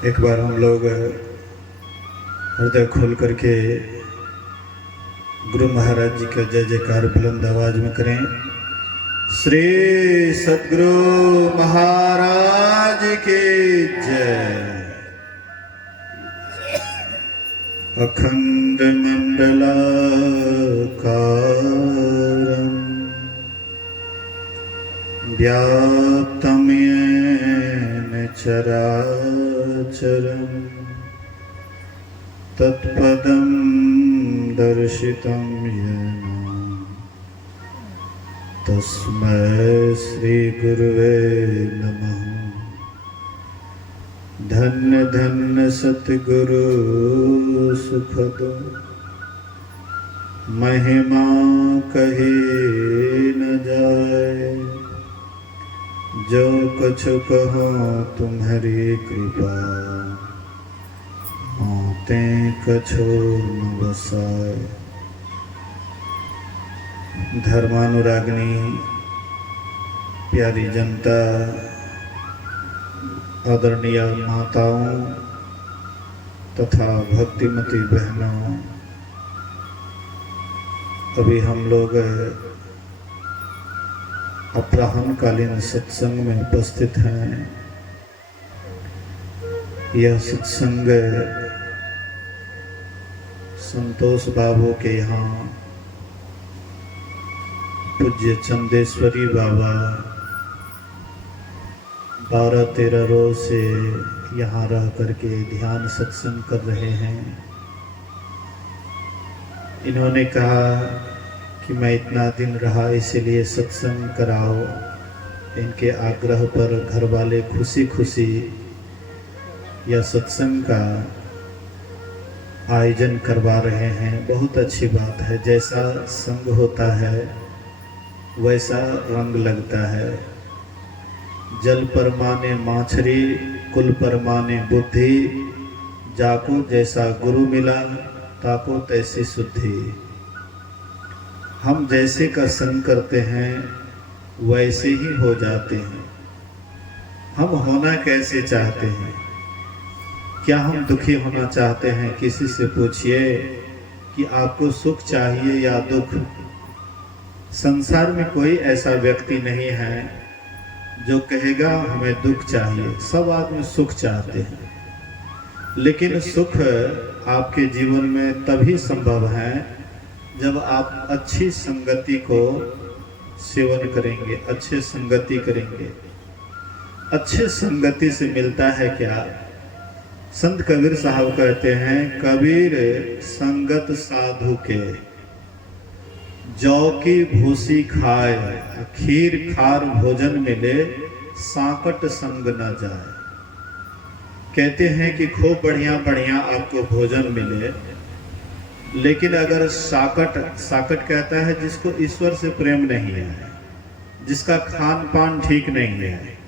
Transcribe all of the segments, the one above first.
एक बार हम लोग हृदय खोल करके गुरु महाराज जी का जय जयकार बुलंद आवाज में करें। श्री सद्गुरु महाराज की जय। अखंड मंडलाकारं व्याप्तं येन चराचरं तत्पदं दर्शितं येन तस्मै श्री गुरुवे नमः। धन्य धन्य सतगुरु सुखद महिमा कहे न जाए। जो कुछ कहो तुम्हारी कृपा होते कछो न बसाए। धर्मानुरागिनी प्यारी जनता, आदरणीय माताओं तथा भक्तिमती बहनों, अभी हम लोग अपराह्नकालीन सत्संग में उपस्थित हैं। यह सत्संग संतोष बाबू के यहाँ पूज्य चंदेश्वरी बाबा 12-13 रोज से यहाँ रह करके ध्यान सत्संग कर रहे हैं। इन्होंने कहा कि मैं इतना दिन रहा इसीलिए सत्संग कराओ। इनके आग्रह पर घर वाले खुशी खुशी यह सत्संग का आयोजन करवा रहे हैं। बहुत अच्छी बात है। जैसा संग होता है वैसा रंग लगता है। जल पर माने माछरी, कुल पर माने बुद्धि। जाको जैसा गुरु मिला, ताको तैसी शुद्धि। हम जैसे का संग करते हैं वैसे ही हो जाते हैं। हम होना कैसे चाहते हैं? क्या हम दुखी होना चाहते हैं? किसी से पूछिए कि आपको सुख चाहिए या दुख। संसार में कोई ऐसा व्यक्ति नहीं है जो कहेगा हमें दुख चाहिए। सब आदमी सुख चाहते हैं, लेकिन सुख आपके जीवन में तभी संभव है जब आप अच्छी संगति को सेवन करेंगे, अच्छे संगति करेंगे। अच्छे संगति से मिलता है क्या? संत कबीर साहब कहते हैं, कबीर संगत साधु के जौ की भूसी खाए। खीर खार भोजन मिले, सांकट संग न जाए। कहते हैं कि खूब बढ़िया बढ़िया आपको भोजन मिले, लेकिन अगर साकट कहता है जिसको ईश्वर से प्रेम नहीं है, जिसका खान पान ठीक नहीं है,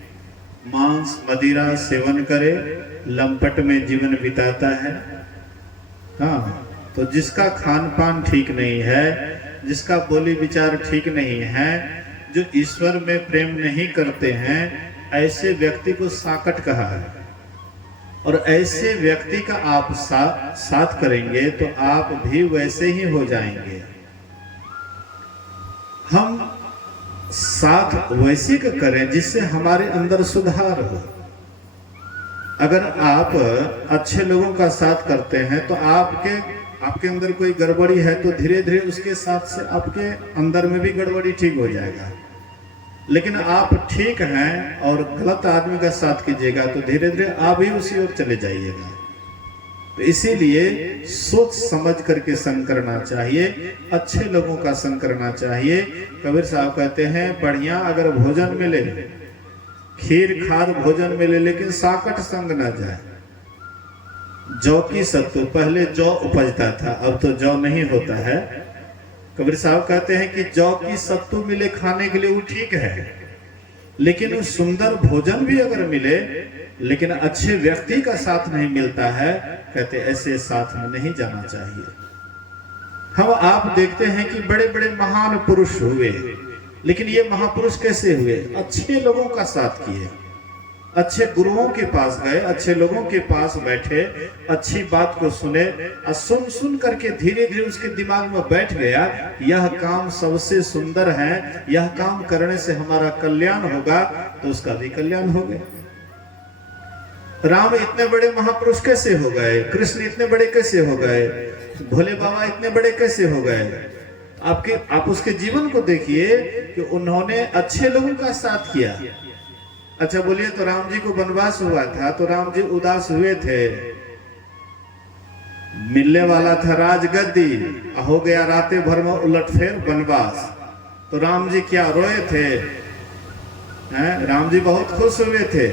मांस मदिरा सेवन करे, लंपट में जीवन बिताता है। हाँ, तो जिसका खान पान ठीक नहीं है, जिसका बोली विचार ठीक नहीं है, जो ईश्वर में प्रेम नहीं करते हैं, ऐसे व्यक्ति को साकट कहा है। और ऐसे व्यक्ति का आप साथ करेंगे तो आप भी वैसे ही हो जाएंगे। हम साथ वैसे का करें जिससे हमारे अंदर सुधार हो। अगर आप अच्छे लोगों का साथ करते हैं तो आपके अंदर कोई गड़बड़ी है तो धीरे धीरे उसके साथ से आपके अंदर में भी गड़बड़ी ठीक हो जाएगा। लेकिन आप ठीक हैं और गलत आदमी का साथ कीजिएगा तो धीरे धीरे आप भी उसी ओर चले जाइएगा। तो इसीलिए सोच समझ करके संग करना चाहिए, अच्छे लोगों का संग करना चाहिए। कबीर साहब कहते हैं, बढ़िया अगर भोजन मिले, खीर खार भोजन मिले, लेकिन साकट संग ना जाए। जौ की सत्तू, पहले जौ उपजता था, अब तो जौ नहीं होता है। कबीर साहब कहते हैं कि जौ की सत्तू मिले खाने के लिए वो ठीक है, लेकिन वो सुंदर भोजन भी अगर मिले लेकिन अच्छे व्यक्ति का साथ नहीं मिलता है, कहते ऐसे साथ में नहीं जाना चाहिए। हम आप देखते हैं कि बड़े बड़े महान पुरुष हुए, लेकिन ये महापुरुष कैसे हुए? अच्छे लोगों का साथ किए। अच्छे गुरुओं के पास गए, अच्छे लोगों के पास बैठे, अच्छी बात को सुने और सुन सुन करके धीरे धीरे उसके दिमाग में बैठ गया, यह काम सबसे सुंदर है, यह काम करने से हमारा कल्याण होगा, तो उसका भी कल्याण हो गया। राम इतने बड़े महापुरुष कैसे हो गए, कृष्ण इतने बड़े कैसे हो गए, भोले बाबा इतने बड़े कैसे हो गए? आप उसके जीवन को देखिए कि उन्होंने अच्छे लोगों का साथ किया। अच्छा बोलिए, तो राम जी को वनवास हुआ था तो राम जी उदास हुए थे, मिलने वाला था राजगद्दी, हो गया रातें भर में उलटफेर वनवास, तो राम जी क्या रोए थे? राम जी बहुत खुश हुए थे।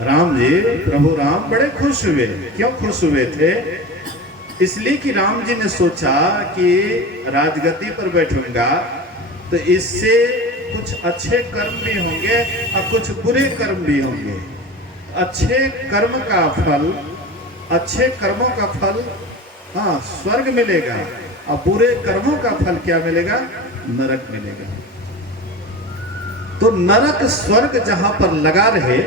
राम जी, प्रभु राम बड़े खुश हुए। क्यों खुश हुए थे? इसलिए कि राम जी ने सोचा कि राजगद्दी पर बैठूंगा तो इससे कुछ अच्छे कर्म भी होंगे और कुछ बुरे कर्म भी होंगे। अच्छे कर्म का फल, अच्छे कर्मों का फल स्वर्ग मिलेगा, और बुरे कर्मों का फल क्या मिलेगा? नरक मिलेगा। तो नरक स्वर्ग जहां पर लगा रहे,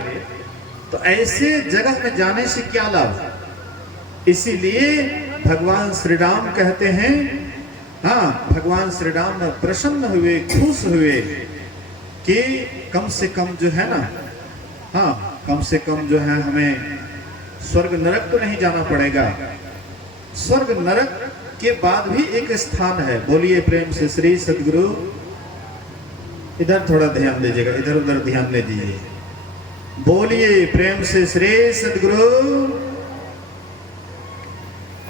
तो ऐसे जगह में जाने से क्या लाभ? इसीलिए भगवान श्री राम कहते हैं, भगवान श्री राम प्रसन्न हुए, खुश हुए कि कम से कम जो है ना, कम से कम जो है हमें स्वर्ग नरक तो नहीं जाना पड़ेगा। स्वर्ग नरक के बाद भी एक स्थान है। बोलिए प्रेम से श्री सद्गुरु। इधर थोड़ा ध्यान दीजिएगा, इधर उधर ध्यान नहीं दीजिए। बोलिए प्रेम से श्री सद्गुरु।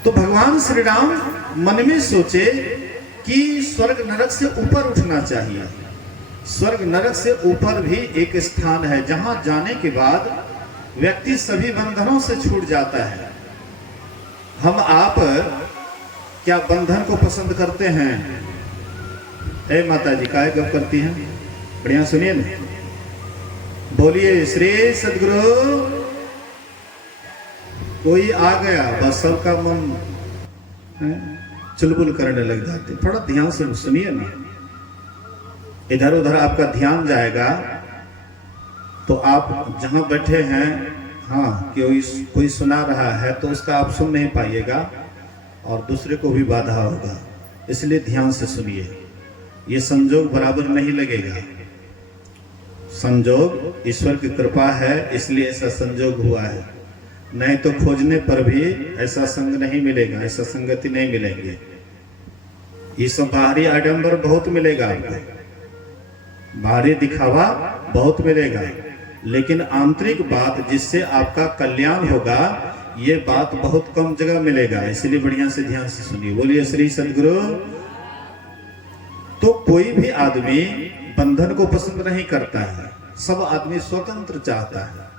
तो भगवान श्री राम मन में सोचे कि स्वर्ग नरक से ऊपर उठना चाहिए। स्वर्ग नरक से ऊपर भी एक स्थान है जहां जाने के बाद व्यक्ति सभी बंधनों से छूट जाता है। हम आप क्या बंधन को पसंद करते हैं? ए माता जी काय गप करती हैं? बढ़िया सुनिए ना। बोलिए श्री सद्गुरु। कोई आ गया बस सबका मन चुलबुल करने लग जाते। थोड़ा ध्यान से सुनिए ना, इधर उधर आपका ध्यान जाएगा तो आप जहां बैठे हैं, कोई सुना रहा है तो उसका आप सुन नहीं पाइएगा और दूसरे को भी बाधा होगा। इसलिए ध्यान से सुनिए, ये संजोग बराबर नहीं लगेगा। संजोग ईश्वर की कृपा है, इसलिए ऐसा संजोग हुआ है, नहीं तो खोजने पर भी ऐसा संग नहीं मिलेगा, ऐसा संगति नहीं मिलेंगे। ये सब बाहरी आडंबर बहुत मिलेगा आपको, बाहरी दिखावा बहुत मिलेगा, लेकिन आंतरिक बात जिससे आपका कल्याण होगा, ये बात बहुत कम जगह मिलेगा। इसलिए बढ़िया से ध्यान से सुनिए। बोलिए श्री सद्गुरु। तो कोई भी आदमी बंधन को पसंद नहीं करता है। सब आदमी स्वतंत्र चाहता है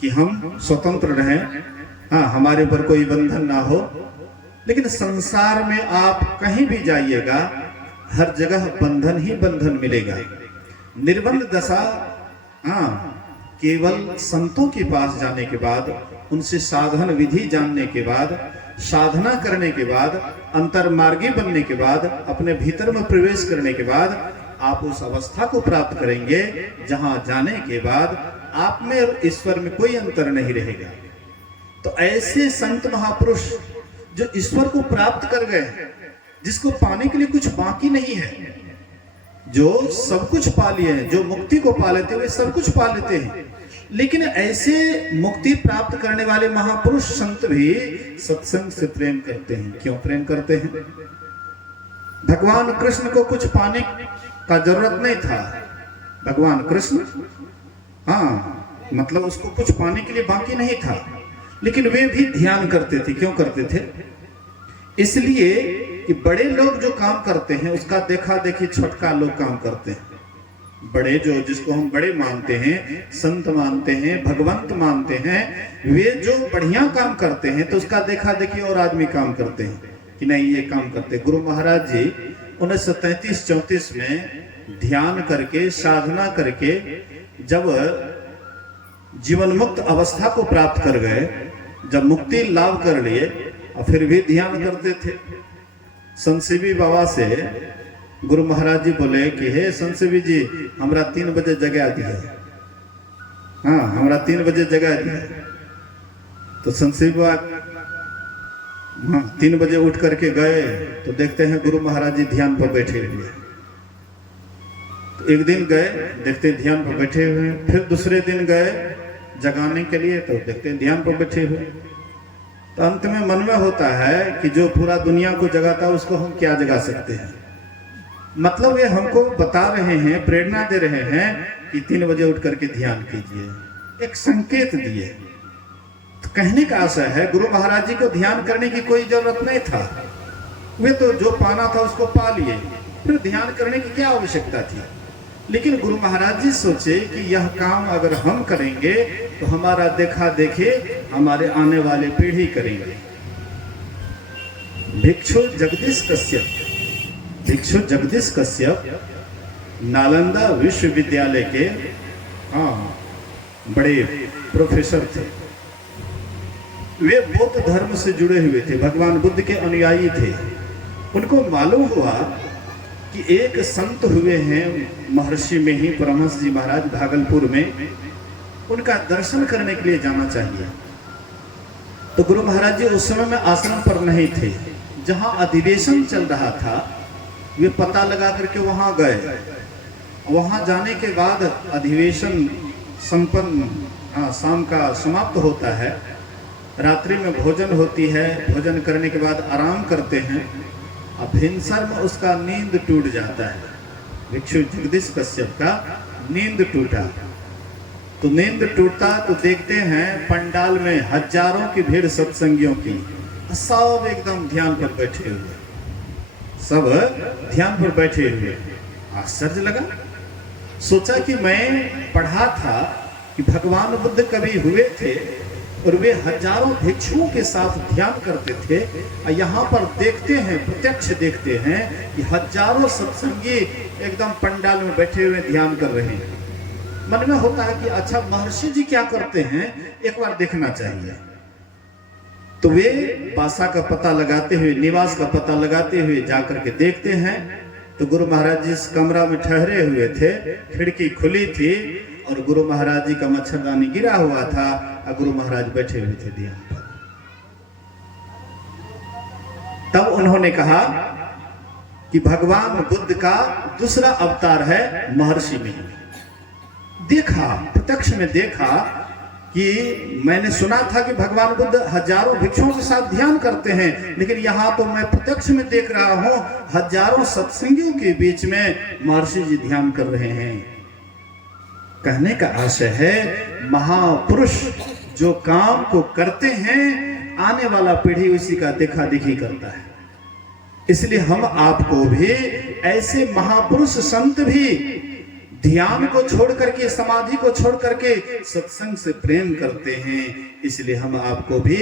कि हम स्वतंत्र रहें, हमारे ऊपर कोई बंधन ना हो। लेकिन संसार में आप कहीं भी जाइएगा, हर जगह बंधन ही बंधन मिलेगा। निर्बंध दशा केवल संतों के पास जाने के बाद, उनसे साधन विधि जानने के बाद, साधना करने के बाद, अंतर्मार्गी बनने के बाद, अपने भीतर में प्रवेश करने के बाद आप उस अवस्था को प्राप्त करेंगे जहां जाने के बाद आप में और ईश्वर में कोई अंतर नहीं रहेगा। तो ऐसे संत महापुरुष जो ईश्वर को प्राप्त कर गए, जिसको पाने के लिए कुछ बाकी नहीं है, जो सब कुछ पा लिए हैं, जो मुक्ति को पा लेते हुए सब कुछ पा लेते हैं, लेकिन ऐसे मुक्ति प्राप्त करने वाले महापुरुष संत भी सत्संग से प्रेम करते हैं। क्यों प्रेम करते हैं? भगवान कृष्ण को कुछ पाने का जरूरत नहीं था। भगवान कृष्ण मतलब उसको कुछ पाने के लिए बाकी नहीं था, लेकिन वे भी ध्यान करते थे। क्यों करते थे? इसलिए कि बड़े लोग जो काम करते हैं उसका देखा देखी छोटका लोग काम करते हैं। बड़े जो जिसको हम बड़े मानते हैं, संत मानते हैं, भगवंत मानते हैं, वे जो बढ़िया काम करते हैं तो उसका देखा देखी और आदमी काम करते हैं कि नहीं ये काम करते। गुरु महाराज जी 1933-34 में ध्यान करके, साधना करके जब जीवन मुक्त अवस्था को प्राप्त कर गए, जब मुक्ति लाभ कर लिए, और फिर भी ध्यान करते थे। संतसेवी बाबा से गुरु महाराज जी बोले कि हे संतसेवी जी, हमरा 3 बजे जगा दिया। हाँ हमारा 3 बजे जगा दिया। तो संसीव बाबा हाँ 3 बजे उठ करके गए तो देखते हैं गुरु महाराज जी ध्यान पर बैठे हुए। तो एक दिन गए देखते ध्यान पर बैठे हुए हैं, फिर दूसरे दिन गए जगाने के लिए तो देखते ध्यान पर बैठे हुए। तो अंत में मन में होता है कि जो पूरा दुनिया को जगाता है उसको हम क्या जगा सकते हैं। मतलब ये हमको बता रहे हैं, प्रेरणा दे रहे हैं कि 3 बजे उठ करके ध्यान कीजिए, एक संकेत दिए। तो कहने का आशय है गुरु महाराज जी को ध्यान करने की कोई जरूरत नहीं था, वे तो जो पाना था उसको पा लिए, फिर ध्यान करने की क्या आवश्यकता थी। लेकिन गुरु महाराज जी सोचे कि यह काम अगर हम करेंगे तो हमारा देखा देखे हमारे आने वाले पीढ़ी करेंगे। भिक्षु जगदीश कश्यप नालंदा विश्वविद्यालय के बड़े प्रोफेसर थे। वे बौद्ध धर्म से जुड़े हुए थे, भगवान बुद्ध के अनुयायी थे। उनको मालूम हुआ कि एक संत हुए हैं महर्षि में ही, परमहंस जी महाराज भागलपुर में, उनका दर्शन करने के लिए जाना चाहिए। तो गुरु महाराज जी उस समय में आश्रम पर नहीं थे, जहां अधिवेशन चल रहा था वे पता लगा करके वहां गए। वहां जाने के बाद अधिवेशन संपन्न, शाम का समाप्त होता है, रात्रि में भोजन होती है, भोजन करने के बाद आराम करते हैं। अब भिनसर में उसका नींद टूट जाता है। भिक्षु जगदीश कश्यप का नींद टूटा। तो नींद टूटता तो देखते हैं पंडाल में हजारों की भीड़ सत्संगियों की, सब एकदम ध्यान पर बैठे हुए, सब ध्यान पर बैठे हुए। आश्चर्य लगा, सोचा कि मैं पढ़ा था कि भगवान बुद्ध कभी हुए थे और वे हजारों भिक्षुओं के साथ ध्यान करते थे। यहाँ पर देखते हैं, प्रत्यक्ष देखते हैं कि हजारों सत्संगी एकदम पंडाल में बैठे हुए ध्यान कर रहे हैं। मन में होता है कि अच्छा महर्षि जी क्या करते हैं, एक बार देखना चाहिए। तो वे बासा का पता लगाते हुए, निवास का पता लगाते हुए जाकर के देखते हैं तो गुरु महाराज जी इस कमरा में ठहरे हुए थे, खिड़की खुली थी और गुरु महाराज जी का मच्छरदानी गिरा हुआ था और गुरु महाराज बैठे हुए थे ध्यान पर। तब उन्होंने कहा कि भगवान बुद्ध का दूसरा अवतार है महर्षि में। देखा, प्रत्यक्ष में देखा कि मैंने सुना था कि भगवान बुद्ध हजारों भिक्षुओं के साथ ध्यान करते हैं, लेकिन यहाँ तो मैं प्रत्यक्ष में देख रहा हूँ हजारों सत्संगियों के बीच में महर्षि जी ध्यान कर रहे हैं। कहने का आशय है महापुरुष जो काम को करते हैं आने वाला पीढ़ी उसी का देखा देखी करता है। इसलिए हम आपको भी ऐसे महापुरुष संत भी ध्यान को छोड़ करके, समाधि को छोड़ करके सत्संग से प्रेम करते हैं। इसलिए हम आपको भी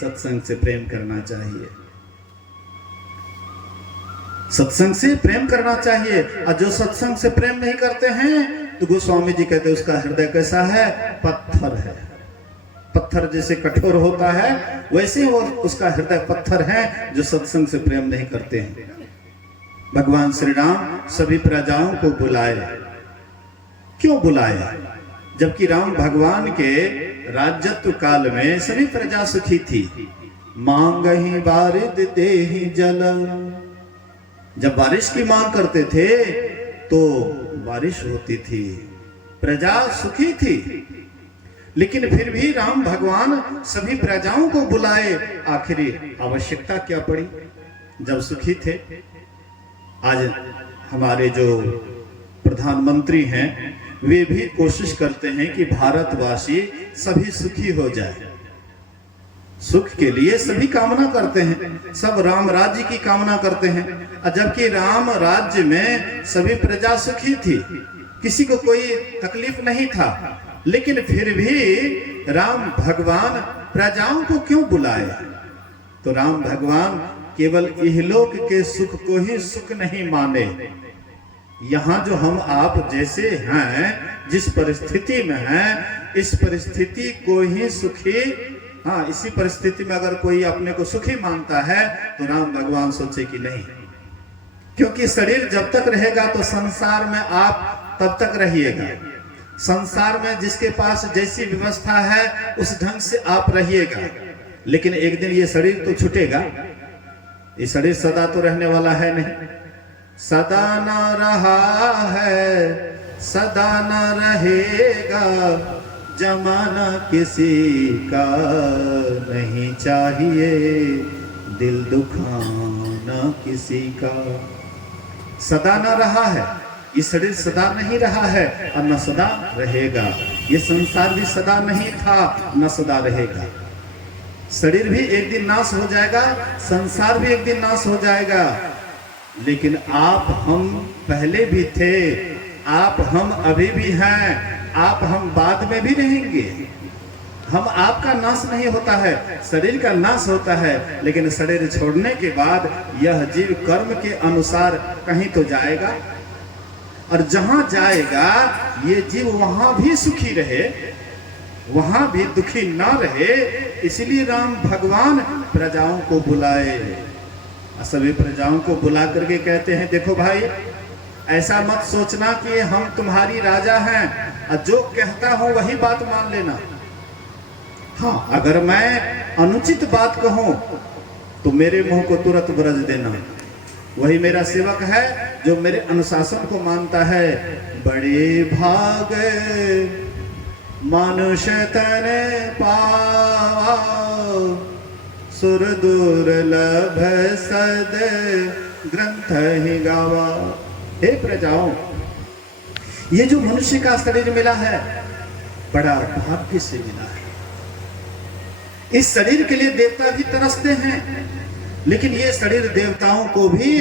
सत्संग से प्रेम करना चाहिए, सत्संग से प्रेम करना चाहिए। और जो सत्संग से प्रेम नहीं करते हैं तो गोस्वामी जी कहते हैं उसका हृदय कैसा है, पत्थर है। पत्थर जैसे कठोर होता है वैसे वो उसका हृदय पत्थर है जो सत्संग से प्रेम नहीं करते हैं। भगवान श्री राम सभी प्रजाओं को बुलाए, क्यों बुलाया? जबकि राम भगवान के राजत्व काल में सभी प्रजा सुखी थी। मांगहि बारिद देहि जल, जब बारिश की मांग करते थे तो बारिश होती थी, प्रजा सुखी थी। लेकिन फिर भी राम भगवान सभी प्रजाओं को बुलाए, आखिरी आवश्यकता क्या पड़ी जब सुखी थे। आज हमारे जो प्रधानमंत्री हैं वे भी कोशिश करते हैं कि भारतवासी सभी सुखी हो जाए, सुख के लिए सभी कामना करते हैं, सब राम राज्य की कामना करते हैं। जबकि राम राज्य में सभी प्रजा सुखी थी, किसी को कोई तकलीफ नहीं था, लेकिन फिर भी राम भगवान प्रजाओं को क्यों बुलाए? तो राम भगवान केवल इहलोक के सुख को ही सुख नहीं माने। यहाँ जो हम आप जैसे हैं, जिस परिस्थिति में हैं, इस परिस्थिति को ही सुखी, इसी परिस्थिति में अगर कोई अपने को सुखी मानता है तो राम भगवान सोचे कि नहीं, क्योंकि शरीर जब तक रहेगा तो संसार में आप तब तक रहिएगा। संसार में जिसके पास जैसी व्यवस्था है उस ढंग से आप रहिएगा, लेकिन एक दिन ये शरीर तो छूटेगा। ये शरीर सदा तो रहने वाला है नहीं, सदा न रहा है सदा न रहेगा, जमाना किसी का नहीं चाहिए, दिल दुखाना किसी का। सदा न रहा है, ये शरीर सदा नहीं रहा है और न सदा रहेगा। ये संसार भी सदा नहीं था, न सदा रहेगा। शरीर भी एक दिन नाश हो जाएगा, संसार भी एक दिन नाश हो जाएगा, लेकिन आप हम पहले भी थे, आप हम अभी भी हैं, आप हम बाद में भी रहेंगे। हम आपका नाश नहीं होता है, शरीर का नाश होता है, लेकिन शरीर छोड़ने के बाद यह जीव कर्म के अनुसार कहीं तो जाएगा, और जहां जाएगा ये जीव वहां भी सुखी रहे, वहां भी दुखी ना रहे। इसलिए राम भगवान प्रजाओं को बुलाए, सभी प्रजाओं को बुला करके कहते हैं, देखो भाई, ऐसा मत सोचना कि हम तुम्हारी राजा हैं और जो कहता हूं वही बात मान लेना। हाँ, अगर मैं अनुचित बात कहूं तो मेरे मुंह को तुरंत बरज देना। वही मेरा सेवक है जो मेरे अनुशासन को मानता है। बड़े भाग मनुष्य तन पावा, सुर दुर्लभ सद ग्रंथ ही गावा। हे प्रजाओं, ये जो मनुष्य का शरीर मिला है बड़ा भाग्य से मिला है। इस शरीर के लिए देवता भी तरसते हैं, लेकिन ये शरीर देवताओं को भी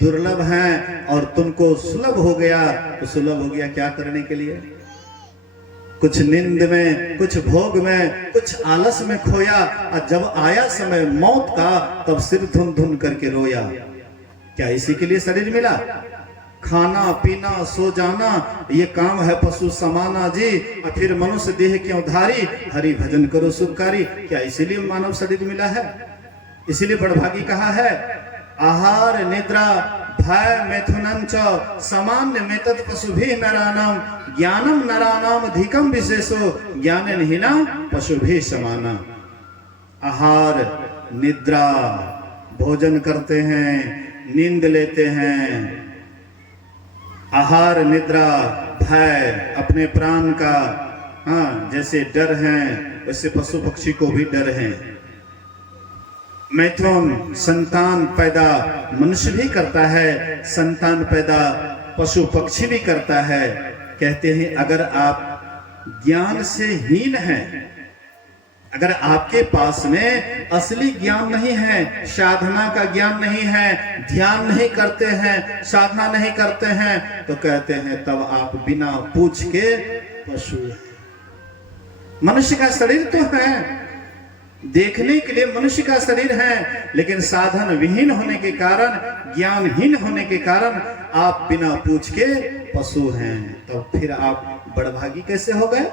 दुर्लभ है, और तुमको सुलभ हो गया। तो सुलभ हो गया क्या करने के लिए? कुछ नींद में, कुछ भोग में, कुछ आलस में खोया, और जब आया समय मौत का तब सिर धुन धुन करके रोया। क्या इसी के लिए शरीर मिला? खाना पीना सो जाना ये काम है पशु समाना जी, और फिर मनुष्य देह क्यों धारी, हरि भजन करो सुखकारी। क्या इसीलिए मानव शरीर मिला है? इसीलिए बड़भागी कहा है, आहार निद्रा भय मैथुनंच सामान्य मेतत् पशुभिः नराणाम, ज्ञानम नराणाम अधिकम विशेषो ज्ञानहीना पशुभिः समाना। आहार निद्रा, भोजन करते हैं, नींद लेते हैं, आहार निद्रा भय अपने प्राण का, हाँ, जैसे डर है वैसे पशु पक्षी को भी डर है। मैथुन संतान पैदा मनुष्य भी करता है, संतान पैदा पशु पक्षी भी करता है। कहते हैं अगर आप ज्ञान से हीन हैं, अगर आपके पास में असली ज्ञान नहीं है, साधना का ज्ञान नहीं है, ध्यान नहीं करते हैं, साधना नहीं करते हैं, तो कहते हैं तब आप बिना पूछ के पशु हैं। मनुष्य का शरीर तो है, देखने के लिए मनुष्य का शरीर है, लेकिन साधन विहीन होने के कारण, ज्ञानहीन होने के कारण आप बिना पूछ के पशु हैं। तो फिर आप बड़भागी कैसे हो गए?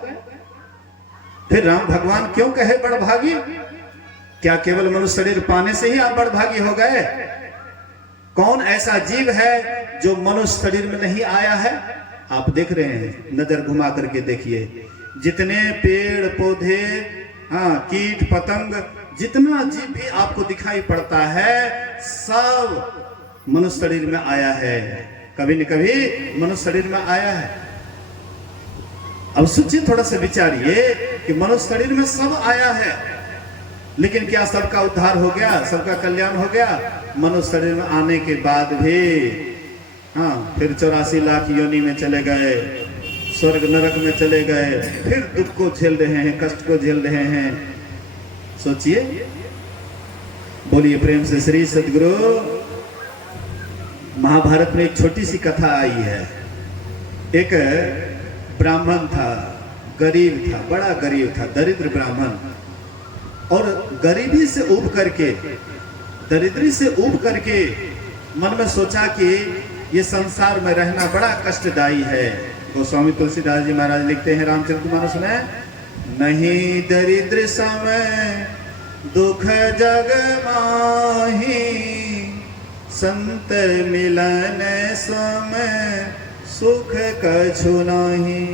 फिर राम भगवान क्यों कहे बड़भागी? क्या केवल मनुष्य शरीर पाने से ही आप बड़भागी हो गए? कौन ऐसा जीव है जो मनुष्य शरीर में नहीं आया है? आप देख रहे हैं, नजर घुमा करके देखिए, जितने पेड़ पौधे, हाँ, कीट पतंग, जितना जीव भी आपको दिखाई पड़ता है सब मनुष्य शरीर में आया है, कभी न कभी मनुष्य शरीर में आया है। अब सोचिए, थोड़ा सा विचारिए कि मनुष्य शरीर में सब आया है, लेकिन क्या सबका उद्धार हो गया, सबका कल्याण हो गया? मनुष्य शरीर में आने के बाद भी, हाँ, फिर 84 लाख योनि में चले गए, स्वर्ग नरक में चले गए, फिर दुख को झेल रहे हैं, कष्ट को झेल रहे हैं। सोचिए, बोलिए प्रेम से श्री सद्गुरु। महाभारत में एक छोटी सी कथा आई है। एक ब्राह्मण था, गरीब था, बड़ा गरीब था, दरिद्र ब्राह्मण, और गरीबी से ऊब करके, दरिद्री से ऊब करके मन में सोचा कि ये संसार में रहना बड़ा कष्टदायी है। गोस्वामी तुलसीदास जी महाराज लिखते हैं रामचरितमानस में, नहीं दरिद्र समय दुख जग माही, संत मिलन समय सुख कछु नाही।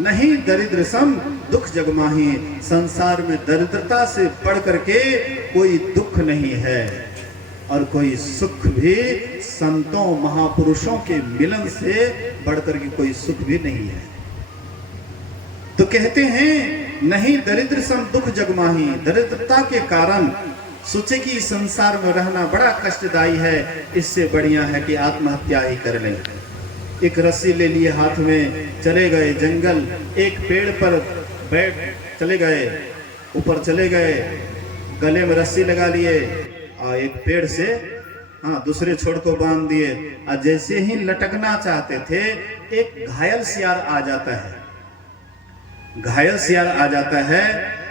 नहीं दरिद्र सम दुख जगमाही, संसार में दरिद्रता से बढ़ करके कोई दुख नहीं है और कोई सुख भी संतों महापुरुषों के मिलन से बढ़कर के कोई सुख भी नहीं है। तो कहते हैं नहीं दरिद्र सम दुख जगमाही, दरिद्रता के कारण सोचे कि इस संसार में रहना बड़ा कष्टदायी है, इससे बढ़िया है कि आत्महत्या ही कर लें। एक रस्सी ले लिए हाथ में, चले गए जंगल, एक पेड़ पर बैठ चले गए, ऊपर चले गए, गले में रस्सी लगा लिए और एक पेड़ से दूसरे छोर को बांध दिए। और जैसे ही लटकना चाहते थे, एक घायल सियार आ जाता है, घायल सियार आ जाता है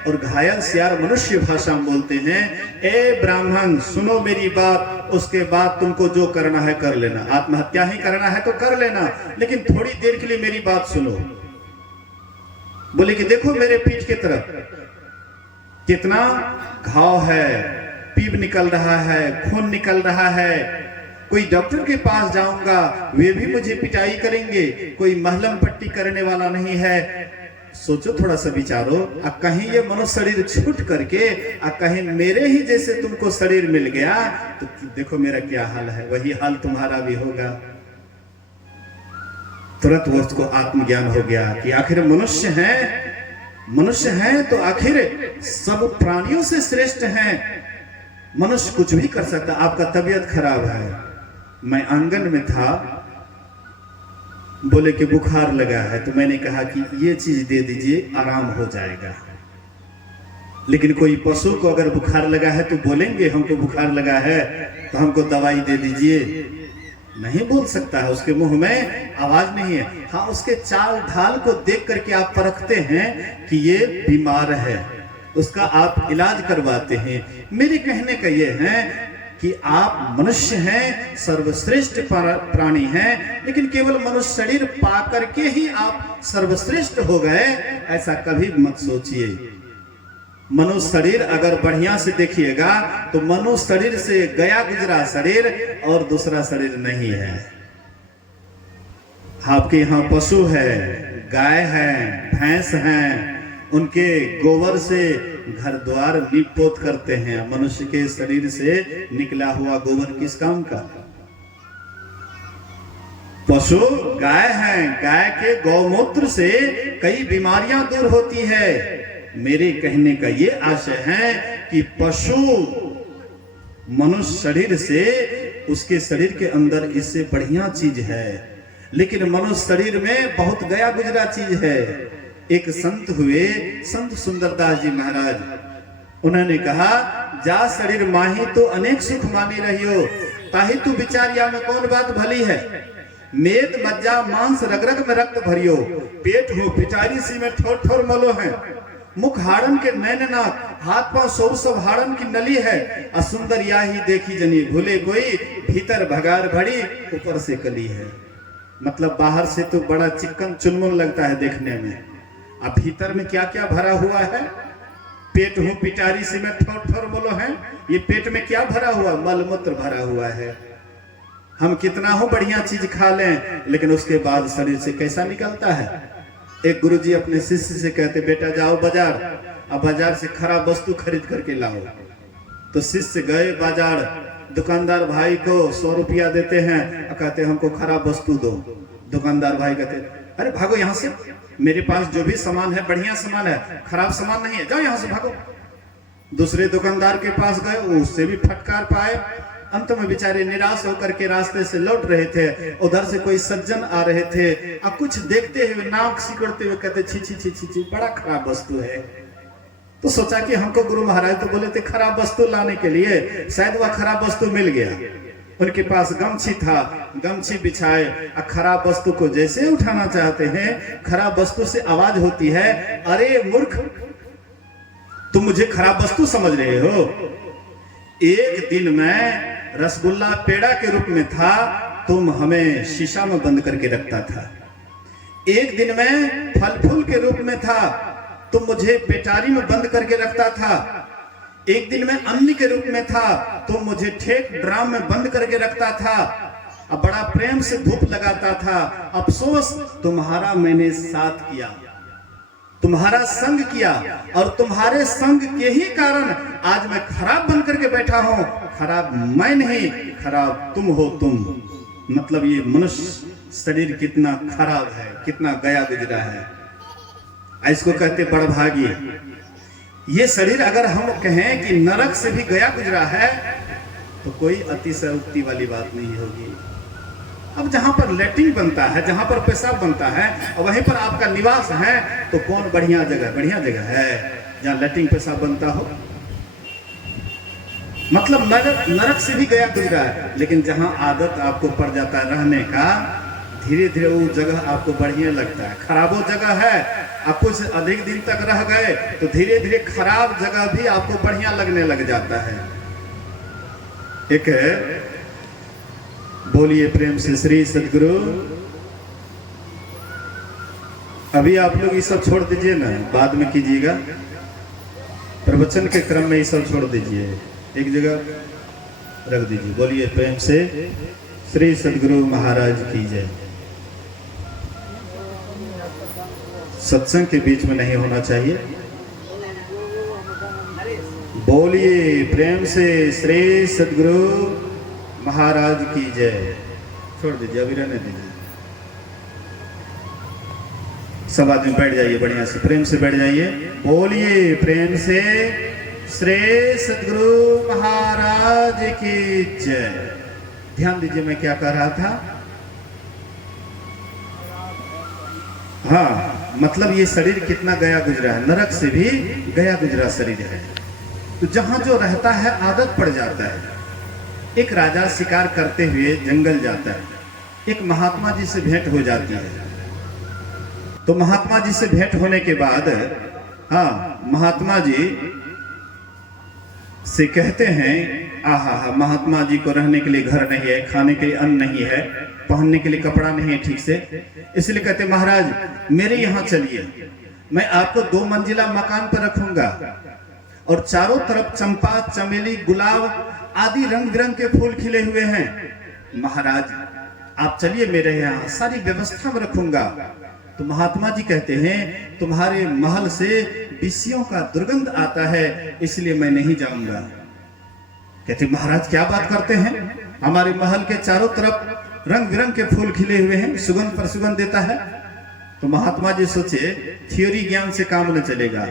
और घायल सियार मनुष्य भाषा में बोलते हैं, ए ब्राह्मण सुनो मेरी बात, उसके बाद तुमको जो करना है कर लेना, आत्महत्या ही करना है तो कर लेना, लेकिन थोड़ी देर के लिए मेरी बात सुनो। बोले कि देखो मेरे पीठ की तरफ कितना घाव है, पीप निकल रहा है, खून निकल रहा है, कोई डॉक्टर के पास जाऊंगा वे भी मुझे पिटाई करेंगे, कोई महलम पट्टी करने वाला नहीं है। सोचो थोड़ा सा विचारो, कहीं ये मनुष्य शरीर छूट करके कहीं मेरे ही जैसे तुमको शरीर मिल गया तो देखो मेरा क्या हाल है, वही हाल तुम्हारा भी होगा। तुरंत वो उसको आत्मज्ञान हो गया कि आखिर मनुष्य हैं तो आखिर सब प्राणियों से श्रेष्ठ हैं। मनुष्य कुछ भी कर सकता। आपका तबीयत खराब है, मैं आंगन में था, बोले कि बुखार लगा है, तो मैंने कहा कि ये चीज दे दीजिए आराम हो जाएगा। लेकिन कोई पशु को अगर बुखार लगा है तो बोलेंगे हमको बुखार लगा है तो हमको दवाई दे दीजिए, नहीं बोल सकता है, उसके मुंह में आवाज नहीं है। हाँ, उसके चाल ढाल को देख करके आप परखते हैं कि ये बीमार है, उसका आप इलाज करवाते हैं। मेरे कहने का ये है कि आप मनुष्य हैं, सर्वश्रेष्ठ प्राणी हैं, लेकिन केवल मनुष्य शरीर पा करके ही आप सर्वश्रेष्ठ हो गए, ऐसा कभी मत सोचिए। मनुष्य शरीर अगर बढ़िया से देखिएगा तो मनुष्य शरीर से गया गुजरा शरीर और दूसरा शरीर नहीं है। आपके यहाँ पशु है, गाय है, भैंस हैं, उनके गोबर से घर द्वार लीप पोत करते हैं। मनुष्य के शरीर से निकला हुआ गोबर किस काम का? पशु गाय है, गाय के गौमूत्र से कई बीमारियां दूर होती है। मेरे कहने का ये आशय है कि पशु मनुष्य शरीर से, उसके शरीर के अंदर इससे बढ़िया चीज है, लेकिन मनुष्य शरीर में बहुत गया गुजरा चीज है। एक संत हुए, संत सुंदरदास जी महाराज, उन्होंने कहा, जा शरीर माही तो अनेक सुख मानी रहियो, ताही तू विचारिया में कौन बात भली है। मेद मज्जा मांस रग रग में रक्त भरियो, पेट हो पिटारी सी में ठोर ठोर मलो है, मुख हाड़न के नैन नाक, हाथ पांव सौ सब हाड़न की नली है, असुंदर या ही देखी जनी, भूले कोई भीतर भगार भरी ऊपर से कली है। मतलब बाहर से तो बड़ा चिकन चुनमुन लगता है देखने में, अब भीतर में क्या क्या भरा हुआ है। पेट हूं पिटारी से में ठोर ठोर बोलो है, ये पेट में क्या भरा हुआ? मल मूत्र भरा हुआ है। हम कितना हो बढ़िया चीज खा लें, लेकिन उसके बाद शरीर से कैसा निकलता है। एक गुरुजी अपने शिष्य से कहते, बेटा जाओ बाजार, अब बाजार से खराब वस्तु खरीद करके लाओ। तो शिष्य गए बाजार, दुकानदार भाई को 100 रुपया देते हैं, कहते हमको खराब वस्तु दो। दुकानदार भाई कहते, अरे भागो यहाँ से, मेरे पास जो भी सामान है बढ़िया सामान है, खराब सामान नहीं है, जाओ यहाँ से भागो। दूसरे दुकानदार के पास गए, उससे भी फटकार पाए। अंत में बेचारे निराश होकर के रास्ते से लौट रहे थे, उधर से कोई सज्जन आ रहे थे, अब कुछ देखते हुए नाक सिकुड़ते हुए कहते, छी छी छी छी छी, बड़ा खराब वस्तु है। तो सोचा कि हमको गुरु महाराज तो बोले थे खराब वस्तु लाने के लिए, शायद वह खराब वस्तु मिल गया। उनके पास गमछी था, गमछी बिछाए, खराब वस्तु को जैसे उठाना चाहते हैं, खराब वस्तु से आवाज होती है, अरे मूर्ख, तुम मुझे खराब वस्तु समझ रहे हो। एक दिन मैं रसगुल्ला पेड़ा के रूप में था, तुम हमें शीशा में बंद करके रखता था। एक दिन मैं फल फूल के रूप में था, तुम मुझे पेटारी में बंद करके रखता था। एक दिन मैं अन्न के रूप में था, तुम मुझे ठेक ड्राम में बंद करके रखता था, अब बड़ा प्रेम से धूप लगाता था। अफसोस तुम्हारा मैंने साथ किया। तुम्हारा संग किया, और तुम्हारे संग के ही कारण आज मैं खराब बन करके बैठा हूं। खराब मैं नहीं, खराब तुम हो तुम। मतलब ये मनुष्य शरीर कितना खराब है, कितना गया गुजरा है, इसको कहते बड़भागी। ये शरीर अगर हम कहें कि नरक से भी गया गुजरा है तो कोई अतिशयोक्ति वाली बात नहीं होगी। अब जहां पर लैट्रिन बनता है, जहां पर पेशाब बनता है, और वहीं पर आपका निवास है, तो कौन बढ़िया जगह है जहां लैट्रिन पेशाब बनता हो। मतलब नरक से भी गया गुजरा है। लेकिन जहां आदत आपको पड़ जाता है रहने का, धीरे धीरे वो जगह आपको बढ़िया लगता है। खराबो जगह है, आप कुछ अधिक दिन तक रह गए तो धीरे धीरे खराब जगह भी आपको बढ़िया लगने लग जाता है। एक बोलिए प्रेम से श्री सदगुरु। अभी आप लोग ये सब छोड़ दीजिए ना, बाद में कीजिएगा। प्रवचन के क्रम में ये सब छोड़ दीजिए, एक जगह रख दीजिए। बोलिए प्रेम से श्री सदगुरु महाराज की जय। सत्संग के बीच में नहीं होना चाहिए। बोलिए प्रेम से श्री सदगुरु महाराज की जय। छोड़ दीजिए, अभी रहने दीजिए। सब आदमी बैठ जाइए, बढ़िया से प्रेम से बैठ जाइए। बोलिए प्रेम से श्री सदगुरु महाराज की जय। ध्यान दीजिए मैं क्या कह रहा था। हाँ, मतलब ये शरीर कितना गया गुजरा है, नरक से भी गया गुजरा शरीर है। तो जहां जो रहता है आदत पड़ जाता है। एक राजा शिकार करते हुए जंगल जाता है, एक महात्मा जी से भेंट हो जाती है। तो महात्मा जी से भेंट होने के बाद महात्मा जी से कहते हैं, आहा, महात्मा जी को रहने के लिए घर नहीं है, खाने के लिए अन्न नहीं है, पहनने के लिए कपड़ा नहीं है ठीक से, इसलिए कहते महाराज मेरे यहाँ चलिए, मैं आपको 2 मंजिला मकान पर रखूंगा और चारों तरफ चंपा, चमेली, गुलाब आदि रंग बिरंग के फूल खिले हुए हैं। महाराज आप चलिए, मेरे यहाँ सारी व्यवस्था में रखूंगा। तो महात्मा जी कहते हैं तुम्हारे महल से विषयों का दुर्गंध आता है, इसलिए मैं नहीं जाऊंगा। कहते महाराज क्या बात करते हैं, हमारे महल के चारों तरफ रंग बिरंग के फूल खिले हुए हैं, सुगंध पर सुगंध देता है। तो महात्मा जी सोचे थियोरी ज्ञान से काम न चलेगा,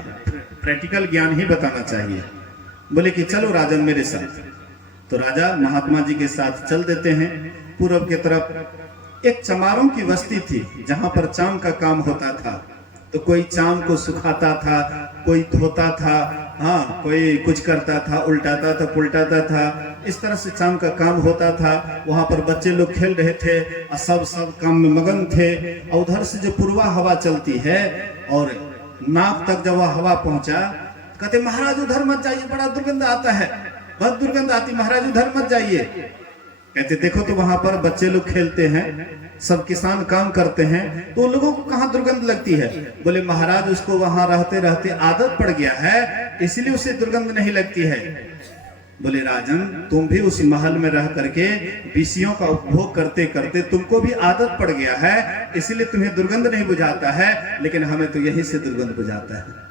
प्रैक्टिकल ज्ञान ही बताना चाहिए। बोले कि चलो राजन मेरे साथ। तो राजा महात्मा जी के साथ चल देते हैं। पूर्व की तरफ एक चमारों की बस्ती थी, जहां पर चाम का काम होता था। तो कोई चाम को सुखाता था, कोई धोता था, कोई कुछ करता था, उल्टाता था, पुलटाता था। इस तरह से चाम का काम होता था। वहां पर बच्चे लोग खेल रहे थे और सब काम में मगन थे। और उधर से जो पूर्वा हवा चलती है और नाक तक जब वह हवा पहुंचा, कहते महाराज उधर मत जाइए, बड़ा दुर्गंध आता है, बहुत दुर्गंध आती, महाराज उधर मत जाइए। कहते देखो तो वहां पर बच्चे लोग खेलते हैं, सब किसान काम करते हैं, तो उन लोगों को कहाँ दुर्गंध लगती है। बोले महाराज उसको वहां रहते रहते आदत पड़ गया है, इसलिए उसे दुर्गंध नहीं लगती है। बोले राजन तुम भी उस महल में रह करके विषयों का उपभोग करते करते तुमको भी आदत पड़ गया है, इसलिए तुम्हें दुर्गंध नहीं बुझाता है, लेकिन हमें तो यही से दुर्गंध बुझाता है।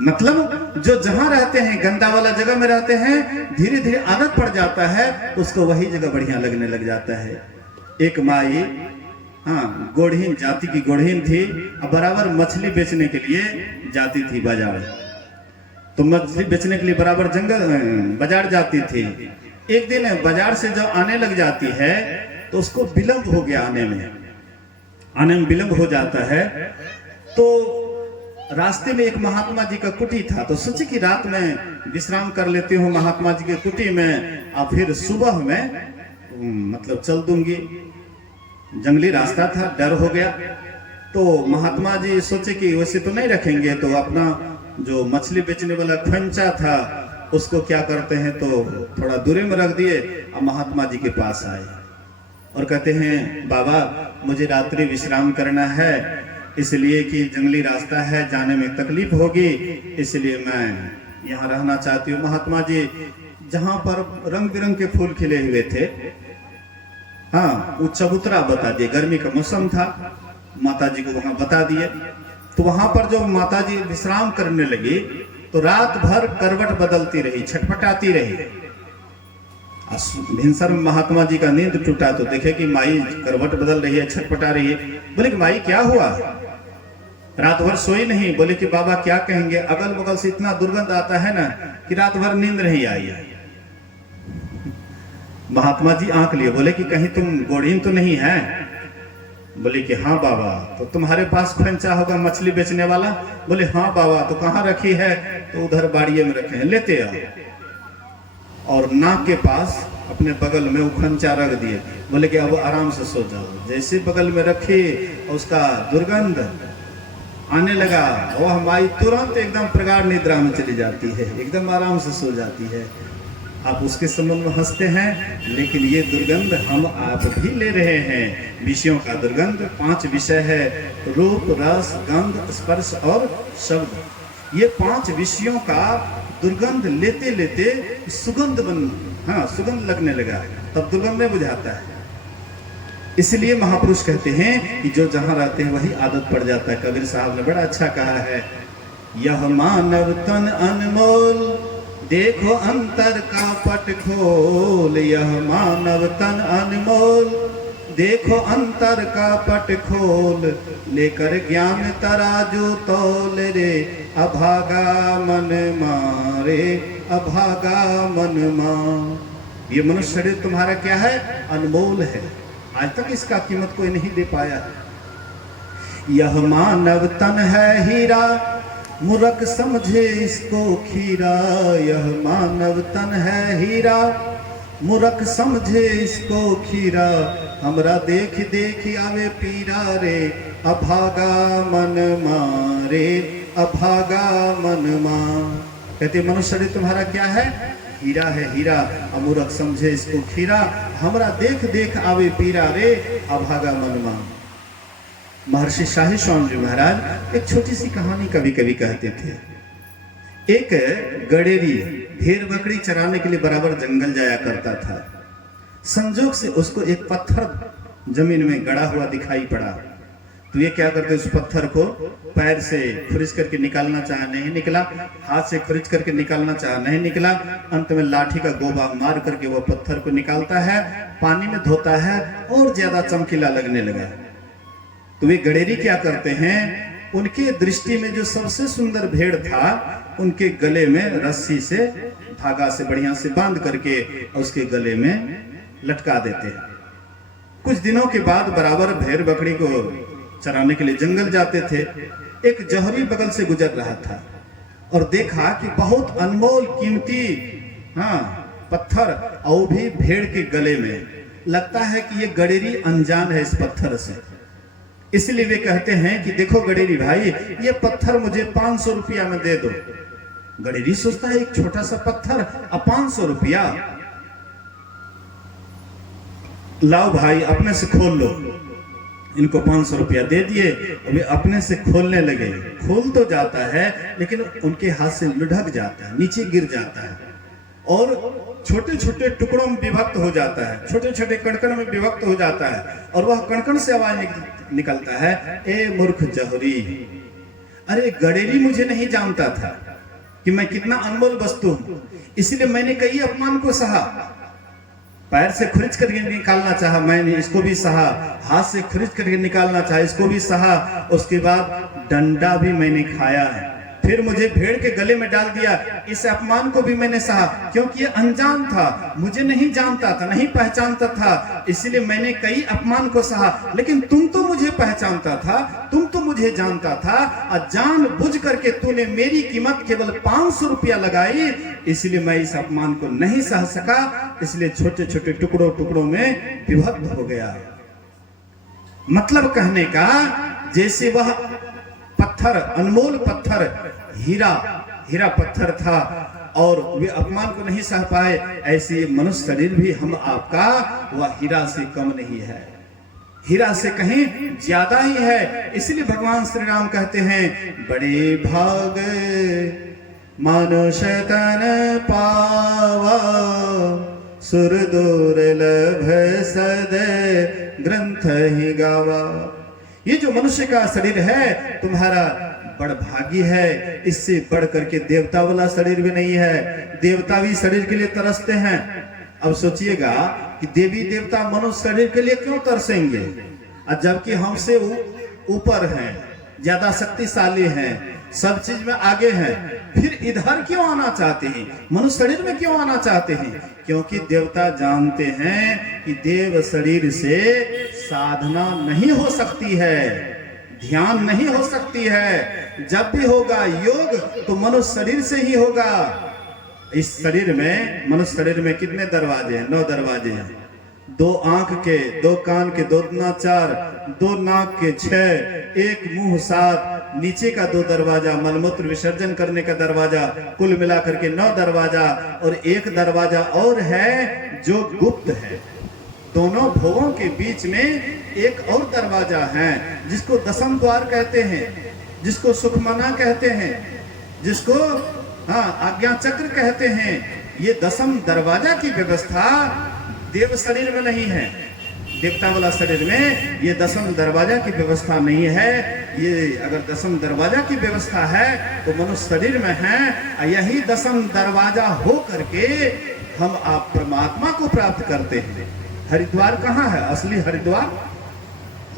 मतलब जो जहां रहते हैं गंदा वाला जगह में रहते हैं, धीरे धीरे आदत पड़ जाता है, उसको वही जगह बढ़िया लगने लग जाता है। एक माई गोढ़ीन जाति की गोढ़ीन थी, अब बराबर मछली बेचने के लिए जाती थी बाजार। तो मछली बेचने के लिए बराबर बाजार जाती थी। एक दिन बाजार से जब आने लग जाती है तो उसको विलंब हो गया, आने में विलंब हो जाता है। तो रास्ते में एक महात्मा जी का कुटी था, तो सोचे कि रात में विश्राम कर लेती हूँ महात्मा जी के कुटी में, और फिर सुबह में मतलब चल दूंगी। जंगली रास्ता था, डर हो गया। तो महात्मा जी सोचे कि वैसे तो नहीं रखेंगे, तो अपना जो मछली बेचने वाला खंचा था उसको क्या करते हैं, तो थोड़ा दूरी में रख दिए और महात्मा जी के पास आए और कहते हैं बाबा मुझे रात्रि विश्राम करना है, इसलिए कि जंगली रास्ता है, जाने में तकलीफ होगी, इसलिए मैं यहाँ रहना चाहती हूँ। महात्मा जी जहाँ पर रंग बिरंग के फूल खिले हुए थे, वो चबूतरा बता दिए, गर्मी का मौसम था, माता जी को वहां बता दिए। तो वहां पर जो माता जी विश्राम करने लगी तो रात भर करवट बदलती रही, छटपटाती रही। भिनसर में महात्मा जी का नींद टूटा तो देखे कि माई करवट बदल रही है, छटपटा रही है। बोले कि माई क्या हुआ, रात भर सोई नहीं। बोले कि बाबा क्या कहेंगे, अगल बगल से इतना दुर्गंध आता है ना कि रात भर नींद नहीं आई है। महात्मा जी आंख लिए, बोले कि कहीं तुम गोड़ीन तो नहीं है। बोले कि हाँ बाबा। तो तुम्हारे पास खोंचा होगा मछली बेचने वाला। बोले हाँ बाबा। तो कहाँ रखी है, तो उधर बाड़िए में रखे हैं, लेते आओ। और नाक के पास अपने बगल में वो खोंचा रख दिए। बोले कि अब आराम से सो जाओ। जैसे बगल में रखे उसका दुर्गंध आने लगा, वह माई तुरंत एकदम प्रगाढ़ निद्रा में चली जाती है, एकदम आराम से सो जाती है। आप उसके संबंध में हंसते हैं, लेकिन ये दुर्गंध हम आप भी ले रहे हैं। विषयों का दुर्गंध 5 विषय है, रूप, रस, गंध, स्पर्श और शब्द। ये 5 विषयों का दुर्गंध लेते लेते सुगंध सुगंध लगने लगा, तब दुर्गंध नहीं बुझाता है। इसलिए महापुरुष कहते हैं कि जो जहां रहते हैं वही आदत पड़ जाता है। कबीर साहब ने बड़ा अच्छा कहा है, यह मानव तन अनमोल, देखो अंतर का पट खोल। यह मानव तन अनमोल, देखो अंतर का पट खोल। लेकर ज्ञान तराजू तोल रे, अभागा मन मारे, अभागा मन मां। ये मनुष्य शरीर तुम्हारा क्या है, अनमोल है। आज तक इसका कीमत कोई नहीं दे पाया। यह मानव तन है हीरा, मूर्ख समझे इसको खीरा। यह मानव तन है हीरा, मूर्ख समझे इसको खीरा। हमरा देख देख आवे पीरा रे, अभागा मन मारे, अभागा मन मां। कहते मनुष्य शरीर तुम्हारा क्या है, हीरा है हीरा, अमूर्ख समझे इसको खीरा। हमरा देख देख आवे पीरा रे, अभागा मन मां। महर्षि शाही स्वामी जी महाराज एक छोटी सी कहानी कभी कभी कहते थे। एक गडेरी भेड़ बकरी चराने के लिए बराबर जंगल जाया करता था। संजोग से उसको एक पत्थर जमीन में गड़ा हुआ दिखाई पड़ा। तो ये क्या करते, उस पत्थर को पैर से खुरिच करके निकालना चाहा, नहीं निकला। हाथ से खुरिच करके निकालना चाहा, नहीं निकला। अंत में लाठी का गोबा मार करके वो पत्थर को निकालता है, पानी में धोता है और ज्यादा चमकीला लगने लगा। तो वे गडेरी क्या करते हैं, उनके दृष्टि में जो सबसे सुंदर भेड़ था उनके गले में रस्सी से, धागा से बढ़िया से बांध करके उसके गले में लटका देते हैं। कुछ दिनों के बाद बराबर भेड़ बकरी को चराने के लिए जंगल जाते थे। एक जौहरी बगल से गुजर रहा था और देखा कि बहुत अनमोल कीमती पत्थर, और भी भेड़ के गले में। लगता है कि ये गडेरी अनजान है इस पत्थर से, इसलिए वे कहते हैं कि देखो गडेरी भाई, ये पत्थर मुझे 500 रुपया में दे दो। गडेरी सोचता है एक छोटा सा पत्थर, अब 500 रुपया, लाओ भाई अपने से खोल लो। इनको 500 रुपया दे दिए। वे अपने से खोलने लगे। खोल तो जाता है लेकिन उनके हाथ से लुढ़क जाता है, नीचे गिर जाता है और छोटे छोटे टुकड़ों में विभक्त हो जाता है, छोटे छोटे कणकण में विभक्त हो जाता है। और वह कणकण से आवाज निकलता है, ए मूर्ख जौहरी, अरे गडेरी मुझे नहीं जानता था कि मैं कितना अनमोल वस्तु हूं, इसलिए मैंने कई अपमान को सहा। पैर से खुरिच करके निकालना चाहा, मैंने इसको भी सहा। हाथ से खुरिच करके निकालना चाहा, इसको भी सहा। उसके बाद डंडा भी मैंने खाया है। फिर मुझे भेड़ के गले में डाल दिया, इस अपमान को भी मैंने सहा, क्योंकि ये अनजान था, मुझे नहीं जानता था, नहीं पहचानता था, इसलिए मैंने कई अपमान को सहा। लेकिन तुम तो मुझे पहचानता था, तुम तो मुझे जानता था, और जान बुझ करके तूने मेरी कीमत केवल 500 रुपया लगाई, इसलिए मैं इस अपमान को नहीं सह सका, इसलिए छोटे छोटे टुकड़ों टुकड़ों में विभक्त हो गया। मतलब कहने का, जैसे वह पत्थर, अनमोल पत्थर, हीरा पत्थर था और वे अपमान को नहीं सह पाए, ऐसे मनुष्य शरीर भी हम आपका वह हीरा से कम नहीं है, हीरा से कहीं ज्यादा ही है। इसलिए भगवान श्री राम कहते हैं, बड़े भाग मानुष तन पावा, सुर दुर्लभ सद ग्रंथ ही गावा। ये जो मनुष्य का शरीर है तुम्हारा बड़भागी है, इससे बढ़ करके देवता वाला शरीर भी नहीं है। देवता भी शरीर के लिए तरसते हैं। अब सोचिएगा कि देवी देवता मनुष्य शरीर के लिए क्यों तरसेंगे, और जबकि हमसे ऊपर हैं, ज्यादा शक्तिशाली हैं, सब चीज में आगे हैं, फिर इधर क्यों आना चाहते हैं, मनुष्य शरीर में क्यों आना चाहते हैं? क्योंकि देवता जानते हैं कि देव शरीर से साधना नहीं हो सकती है, ध्यान नहीं हो सकती है। जब भी होगा योग तो मनुष्य शरीर से ही होगा। इस शरीर में, मनुष्य शरीर में कितने दरवाजे हैं? 9 दरवाजे हैं। 2 आंख के, 2 कान के, 2 दूना 4, 2 नाक के 6, 1 मुंह 7, नीचे का 2 दरवाजा, मलमूत्र विसर्जन करने का दरवाजा, कुल मिलाकर के 9 दरवाजा। और एक दरवाजा और है जो गुप्त है। दोनों भवों के बीच में एक और दरवाजा है जिसको दशम द्वार कहते हैं, जिसको सुखमना कहते हैं, जिसको आज्ञा चक्र कहते हैं। ये दशम दरवाजा की व्यवस्था देव शरीर में नहीं है। देवता वाला शरीर में ये दशम दरवाजा की व्यवस्था नहीं है। ये अगर दशम दरवाजा की व्यवस्था है तो मनुष्य शरीर में है। यही दशम दरवाजा हो करके हम आप परमात्मा को प्राप्त करते हैं। हरिद्वार कहाँ है? असली हरिद्वार।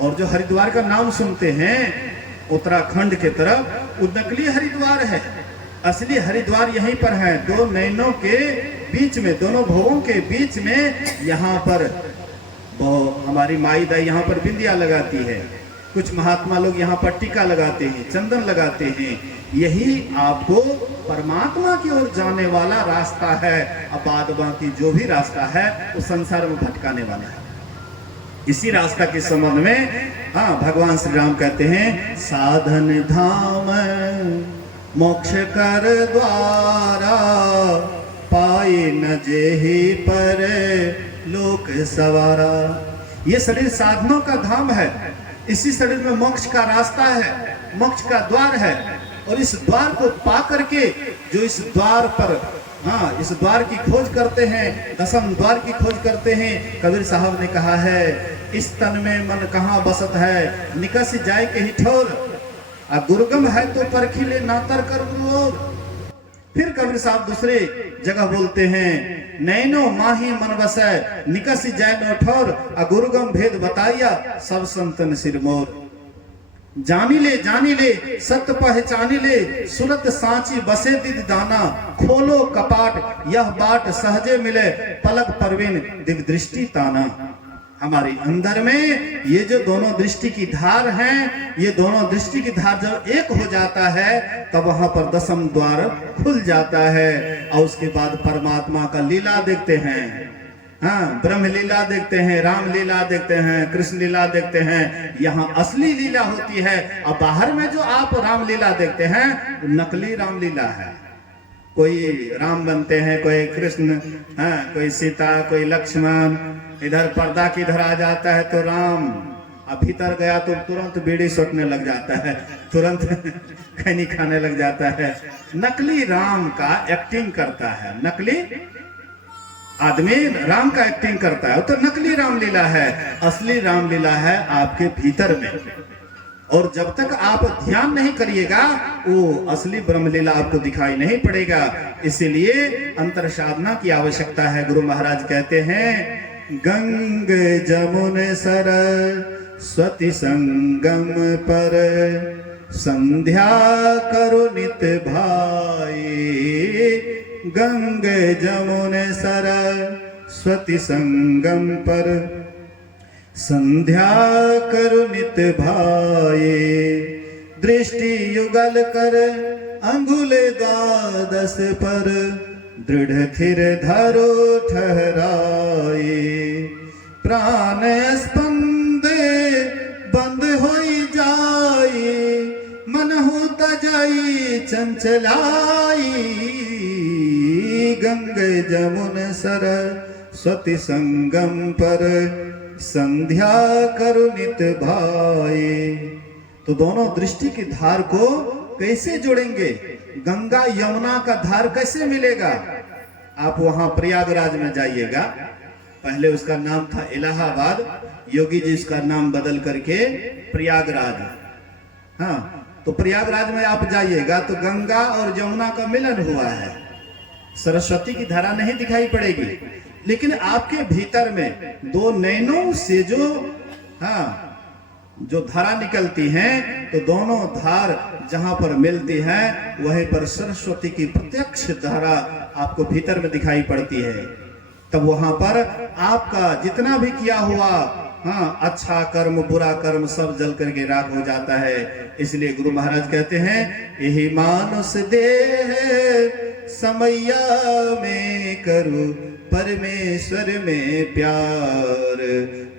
और जो हरिद्वार का नाम सुनते हैं उत्तराखंड के तरफ, वो नकली हरिद्वार है। असली हरिद्वार यहीं पर है, 2 नैनों के बीच में, दोनों भवों के बीच में। यहाँ पर हमारी माई दाई यहाँ पर बिंदिया लगाती है, कुछ महात्मा लोग यहाँ पर टीका लगाते हैं, चंदन लगाते हैं। यही आपको परमात्मा की ओर जाने वाला रास्ता है। अब बाद बाकी जो भी रास्ता है वो संसार में भटकाने वाला है। इसी रास्ता के संबंध में भगवान श्री राम कहते हैं, साधन धाम मोक्ष कर द्वारा, पाए न जेहि पर लोक सवारा। ये शरीर साधनों का धाम है। इसी शरीर में मोक्ष का रास्ता है, मोक्ष का द्वार है। और इस द्वार को पा करके जो इस द्वार पर इस द्वार की खोज करते हैं, दशम द्वार की खोज करते हैं। कबीर साहब ने कहा है, इस तन में मन कहाँ बसत है, निकस जाए के ही ठोर, गुरुगम है तो परखिले नातर कर गुरु। फिर कबीर साहब दूसरे जगह बोलते हैं, नैनो माही मन बसै, निकस जाय नो ठोर, गुरुगम भेद बताइया सब संतन सिरमोर। जानी ले सत्य पहचानी ले, सुरत सांची बसे दिद दाना, खोलो कपाट यह बाट सहजे मिले, पलक परवीन दिव्य दृष्टि ताना। हमारे अंदर में ये जो दोनों दृष्टि की धार हैं, ये दोनों दृष्टि की धार जब एक हो जाता है तब वहां पर दशम द्वार खुल जाता है। और उसके बाद परमात्मा का लीला देखते हैं। ब्रह्म लीला देखते हैं, राम लीला देखते हैं, कृष्ण लीला देखते हैं। यहाँ असली लीला होती है। और बाहर में जो आप राम लीला देखते हैं नकली राम लीला है। कोई राम बनते हैं, कोई कृष्ण, कोई सीता, कोई लक्ष्मण। इधर पर्दा की इधर आ जाता है तो राम, अब भीतर गया तो तुरंत बीड़ी सोटने लग जाता है, तुरंत खैनी खाने लग जाता है। नकली राम का एक्टिंग करता है, नकली आदमी राम का एक्टिंग करता है, तो नकली रामलीला है। असली रामलीला है आपके भीतर में। और जब तक आप ध्यान नहीं करिएगा वो असली ब्रह्मलीला आपको दिखाई नहीं पड़ेगा। इसीलिए अंतर साधना की आवश्यकता है। गुरु महाराज कहते हैं, गंग जमुन सरस्वती संगम पर, संध्या करो नित भाई। गंग जमुन सरस्वती संगम पर, संध्या करो नित भाई। दृष्टि युगल कर अंगुल द्वादश पर, दृढ़ थिर धरो ठहराए। प्राण स्पंद बंद होई जाए, मन हो तजाई चंचलाई। गंग जमुन सरस्वती संगम पर, संध्या करो नित भाई। तो दोनों दृष्टि की धार को कैसे जोड़ेंगे? गंगा यमुना का धार कैसे मिलेगा? आप वहां प्रयागराज में जाइएगा, पहले उसका नाम था इलाहाबाद, योगी जी इसका नाम बदल करके प्रयागराज। तो तो प्रयागराज में आप जाइएगा तो गंगा और जमुना का मिलन हुआ है, सरस्वती की धारा नहीं दिखाई पड़ेगी, लेकिन आपके भीतर में दो नैनों से जो धारा निकलती हैं, तो दोनों धार जहां पर मिलती है वहीं पर सरस्वती की प्रत्यक्ष धारा आपको भीतर में दिखाई पड़ती है। तब वहां पर आपका जितना भी किया हुआ अच्छा कर्म बुरा कर्म सब जल करके राख हो जाता है। इसलिए गुरु महाराज कहते हैं, यही मानुष देह समैया में करूं परमेश्वर में प्यार,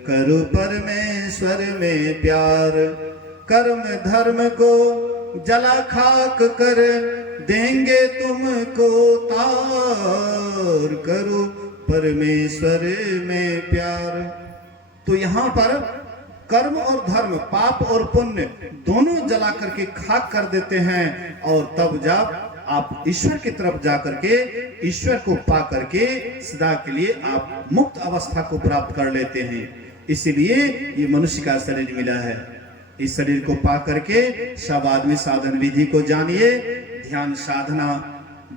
करूं परमेश्वर में प्यार, कर्म धर्म को जला खाक कर देंगे तुमको तार, करूं परमेश्वर में प्यार। तो यहाँ पर कर्म और धर्म, पाप और पुण्य दोनों जला करके खाक कर देते हैं, और तब जब आप ईश्वर की तरफ जाकर के ईश्वर को पा करके सदा के लिए आप मुक्त अवस्था को प्राप्त कर लेते हैं। इसीलिए ये मनुष्य का शरीर मिला है। इस शरीर को पा करके सब आदमी साधन विधि को जानिए। ध्यान साधना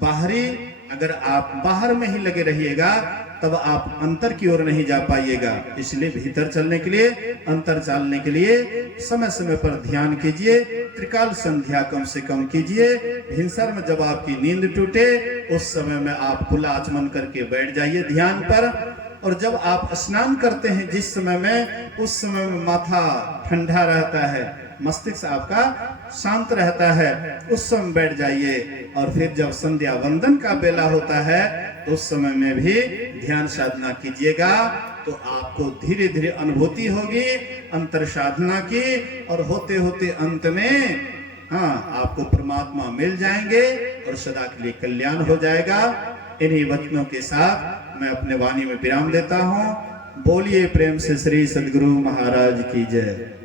बाहरी, अगर आप बाहर में ही लगे रहिएगा तब आप अंतर की ओर नहीं जा पाइएगा। इसलिए भीतर चलने के लिए, अंतर चालने के लिए समय समय पर ध्यान कीजिए। त्रिकाल संध्या कम से कम कीजिए। भिनसर में जब आपकी नींद टूटे उस समय में आप खुला आचमन करके बैठ जाइए ध्यान पर। और जब आप स्नान करते हैं जिस समय में, उस समय में माथा ठंडा रहता है, मस्तिष्क आपका शांत रहता है, उस समय बैठ जाइए। और फिर जब संध्या वंदन का बेला होता है तो उस समय में भी ध्यान साधना कीजिएगा, तो आपको धीरे धीरे अनुभूति होगी अंतर साधना की, और होते होते अंत में आपको परमात्मा मिल जाएंगे और सदा के लिए कल्याण हो जाएगा। इन्हीं वचनों के साथ मैं अपने वाणी में विराम देता हूँ। बोलिए प्रेम से श्री सद्गुरु महाराज की जय।